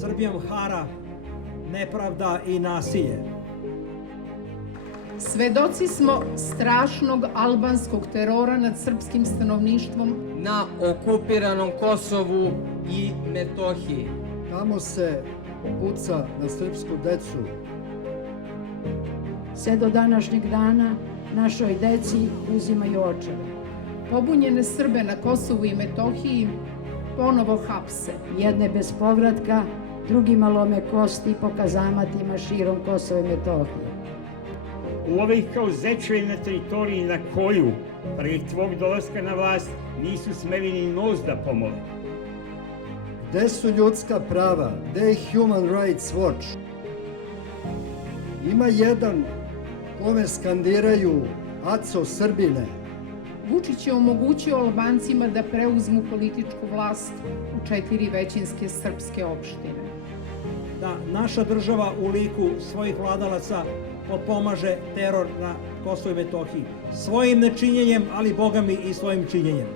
Srbijom hara nepravda i nasilje. Svedoci smo strašnog albanskog terora nad srpskim stanovništvom na okupiranom Kosovu i Metohiji. Tamo se puca na srpsku decu. Sve do današnjeg dana našoj deci uzimaju očeve. Pobunjene Srbe na Kosovu i Metohiji ponovo hapse. Jedne bez povratka, drugima lome kosti po kazamatima širom Kosova i Metohije. Love ih kao zečeve na teritoriji na koju, prije tvog dolaska na vlast, nisu smeli ni nos da pomole. Gde su ljudska prava? Gde je Human Rights Watch? Ima jedan kome skandiraju Aco Srbine. Vučić je omogućio Albancima da preuzmu političku vlast u 4 većinske srpske opštine. Da naša država u liku svojih vladalaca potpomaže teror na Kosovu i Metohiji. Svojim nečinjenjem, ali bogami i svojim činjenjem.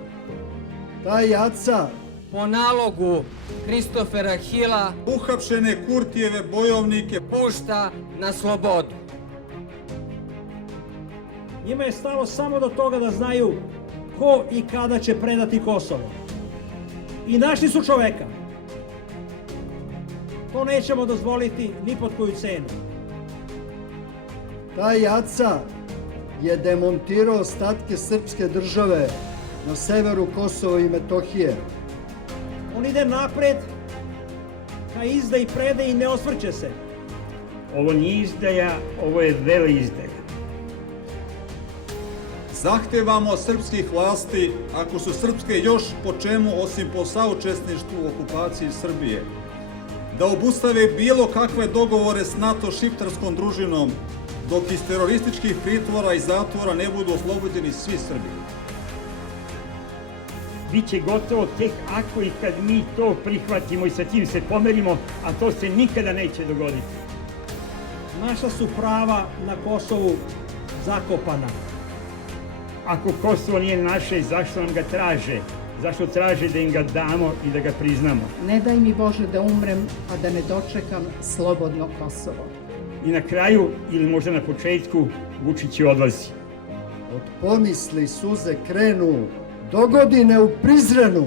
Taj Aca Po nalogu Kristofera Hila uhapšene Kurtijeve bojovnike pušta na slobodu. Njima je stalo samo do toga da znaju ko i kada će predati Kosovo. I našli su čoveka. To nećemo dozvoliti ni pod koju cenu. Taj Aca je demontirao ostatke srpske države na severu Kosova i Metohije. On ide napred, ka izdaji, predaji i ne osvrće se. Ovo nije izdaja, ovo je veleizdaja. zahtevamo od srpskih vlasti, ako su srpske još po čemu osim po saučesništvu u okupaciji Srbije, da obustave bilo kakve dogovore s NATO šiptarskom družinom, dok iz terorističkih pritvora i zatvora ne budu oslobođeni svi Srbi. Biće gotovo tek ako i kad mi to prihvatimo i sa tim se pomerimo, a to se nikada neće dogoditi. Naša su prava na Kosovu zakopana. Ako Kosovo nije naše, zašto nam ga traže? Zašto traže da im ga damo i da ga priznamo? Ne daj mi Bože da umrem, a da ne dočekam slobodno Kosovo. I na kraju, ili možda na početku, Vučić odlazi. Od pomisli suze krenu, do godine u Prizrenu.